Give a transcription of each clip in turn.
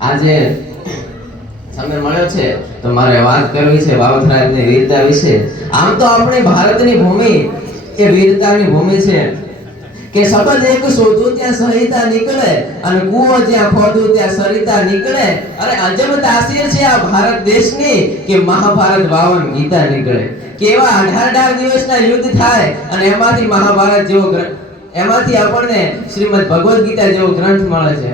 આજે સમય મળ્યો છે તો મારે વાત કરવી છે વાવથરાજની વીરતા વિશે। આમ તો આપણી ભારતની ભૂમિ એ વીરતાની ભૂમિ છે કે શબ્દ એક શોધું ત્યાં સહિતા નીકળે અને કૂવો જ્યાં ખોદું ત્યાં સરિતા નીકળે। અને અજબ તાસીર છે આ ભારત દેશની કે મહાભારત 52 ગીતા નીકળે। કેવા 18 દિવસના યુદ્ધ થાય અને એમાંથી મહાભારત જેવો એમાંથી આપણને શ્રીમદ ભગવદ ગીતા જેવો ગ્રંથ મળે છે।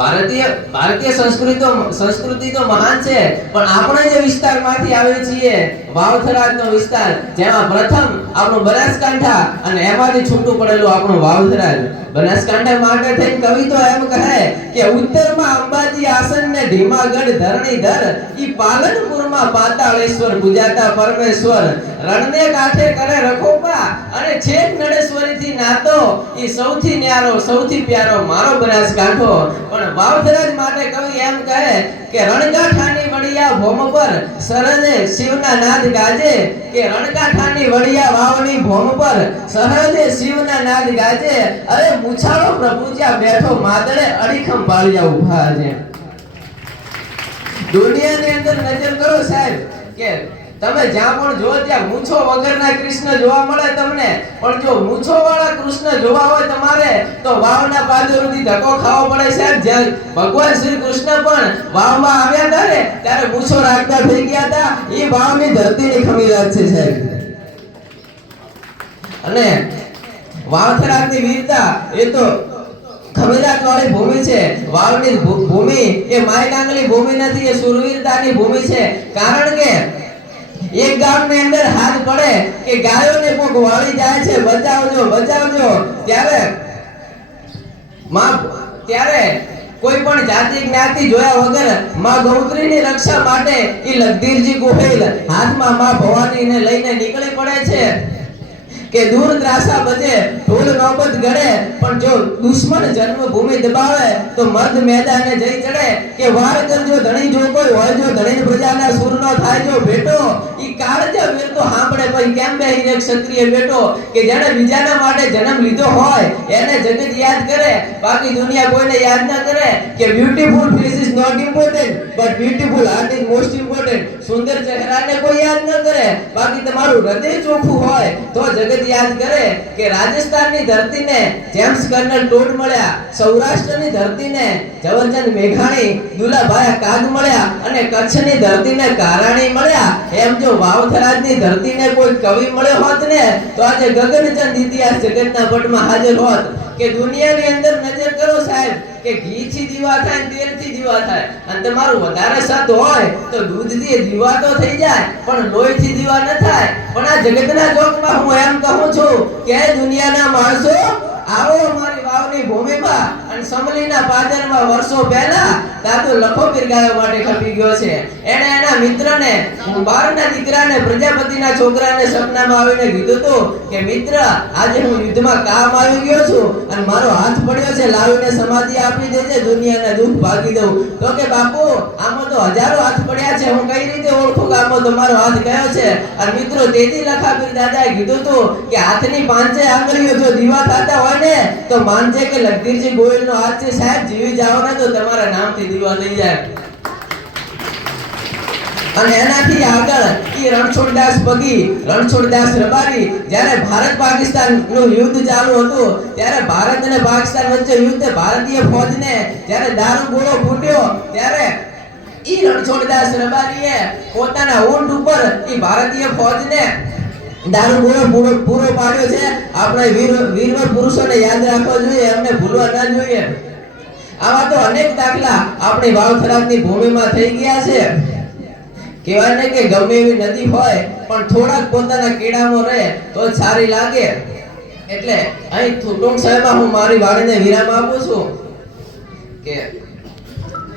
ભારતીય સંસ્કૃતિ તો મહાન છે, પણ આપણે જે વિસ્તારમાંથી આવીએ છીએ વાવથરાજનો વિસ્તાર, જેમાં પ્રથમ આપણું બનાસકાંઠા અને એમાંથી છૂટું પડેલું આપણું વાવથરાજ। બનાસકાંઠા માટે થઈને કવિ તો એમ કહે કે ઉત્તરમાં અંબાજી આસન ને ઢીમાગઢ ધરણીધર, ઈ પાલનપુરમાં પાતાળેશ્વર પૂજાતા પરમેશ્વર, રણને કાંઠે કરે રખોપા અને છેક નડેશ્વરી થી નાતો, ઈ સૌથી ન્યારો સૌથી પ્યારો મારો બનાસકાંઠો। પણ વાવથરાજ માટે કવિ એમ કહે કે રણકાંઠાની વડિયા ભોમ પર સરહદે શિવના નાદ ગાજે, કે રણકાંઠાની વડિયા વાવની ભોમ પર સરહદે શિવના નાદ ગાજે, અરે મુછાળો પ્રભુ જ્યાં બેઠો માદળે અડીખમ પાળિયા ઊભા છે। દુનિયાની અંદર નજર કરો સાહેબ કે તમે જ્યાં પણ જો ત્યાં મૂછો વગરના કૃષ્ણ જોવા મળે તમને, પણ જો મૂછો વાળા કૃષ્ણ જોવા હોય તમારે તો વાવના પાદરોથી ધક્કો ખાવો પડે સાહેબ। જ્યાં ભગવાન શ્રી કૃષ્ણ પણ વાવમાં આવ્યા હતા ને ત્યારે મૂછો રાખતા થઈ ગયા હતા, એ વાવની ધરતીની ખમીરાત છે સાહેબ। અને વાવથરાજની વીરતા એ તો ખમીરાત વાળી ભૂમિ છે। વાવની ભૂમિ એ માયકાંગલી ભૂમિ નથી, એ સુરવીરતાની ભૂમિ છે। કારણ કે એક ગામની અંદર હાથ પડે કે ગાયોને કોક વાળી જાય છે, બચાવજો બચાવજો, ત્યારે કોઈ પણ જાતિ જ્ઞાતિ જોયા વગર માં ગૌત્રીની રક્ષા માટે ઈ લગધીરજી ગોહિલ હાથમાં માં ભવાનીને લઈને નીકળી પડે છે કે દૂર ત્રાસા બજે ઢોલ નોબત ગળે, પણ જો દુશ્મન જન્મભૂમિ દબાવે તો મર્દ મેદાને જઈ ચડે, કે વાર કરજો ધણી જો કોઈ હોય જો ધણી પ્રજાના સૂરનો થાય જો ભેટો, ઈ કાળજા વીર તો સાંભળે પછી કેમ બેહી રે ક્ષત્રિય બેટો, કે જેણે બીજાના માટે જન્મ લીધો હોય એને જગત યાદ કરે, બાકી દુનિયા કોઈને યાદ ના કરે। કે beautiful face is not important but beautiful heart is most important. સુંદર ચહેરાને કોઈ યાદ ન કરે, બાકી તમારું હૃદય ચોખ્ખું હોય તો જગત યાદ કરે। કે રાજસ્થાનની ધરતીને જેમ્સ કર્નલ ટોડ મળ્યા, સૌરાષ્ટ્રની ધરતીને ઝવેરચંદ મેઘાણી દુલાભાઈ કાગ મળ્યા, અને કચ્છની ધરતીને કારાણી મળ્યા। એમ જો વાવથરાજની ધરતીને કોઈ કવિ મળ્યો હોત ને તો આજે ગગનચંદ ઇતિહાસ જગતના પટમાં હાજર હોત। કે દુનિયાની અંદર નજર કરો સાહેબ કે ઘીથી દીવા થાય, તેલથી દીવા થાય, અને તમારું વધારે સત હોય તો દૂધથી દીવા તો થઈ જાય પણ લોહીથી દીવા ન થાય। પણ આ જગતના ચોકમાં હું એમ કહું છું કે દુનિયાના માણસો આવો અમારી વાવની ભૂમિમાં, અને સમલીના પાદરમાં વર્ષો પહેલા દાદો લખો પીરગાયો માટે ખપી ગયો છે। એને એના મિત્રને બારના દીકરાને પ્રજાપતિના છોકરાને સપનામાં આવીને કીધું હતું કે મિત્ર આજે હું યુદ્ધમાં કામ આવી ગયો છું અને મારો હાથ પડ્યો છે, લાવીને સમાધિ આપી દેજે, દુનિયાના દુઃખ ભાગી દઉં। તો કે બાપુ આમાં તો હજારો હાથ પડ્યા છે, હું કઈ રીતે ઓળખું કે આમાં તમારો હાથ કયો છે? અને મિત્રો તેથી લખાપીર દાદાએ કીધું હતું કે હાથની પાંચે આંગળીઓ જો દીવા થતા હોય ને તો માનજે કે લગધીરજી ગોહિલનો હાથ છે સાહેબ, જીવી જાઓ ને તો તમારા નામથી દીવા થઈ જાય। અને એનાથી આગળ ઈ રણછોડદાસ પગી, રણછોડદાસ રબારી, જ્યારે ભારત પાકિસ્તાન નું યુદ્ધ ચાલુ હતું ત્યારે ભારત અને પાકિસ્તાન વચ્ચે યુદ્ધ, ભારતીય ફૌજને જ્યારે દારૂગોળો ફૂટ્યો ત્યારે ઈ રણછોડદાસ રબારીએ પોતાના ઊંટ ઉપર ઈ ભારતીય ફૌજને દારૂગોળો પૂરો પાડ્યો છે। આપણે વીરવર પુરુષોને યાદ રાખવા જોઈએ, એમને ભૂલવા ના જોઈએ। આવા તો અનેક દાખલા આપણી વાવથરાજની ભૂમિમાં થઈ ગયા છે। કહેવાય ને કે ગમે એવી નદી હોય પણ થોડાક પોતાના કીડામાં રહે તો સારી લાગે। એટલે અહીં ટૂંક સમયમાં હું મારી વાણીને વિરામ આપું છું કે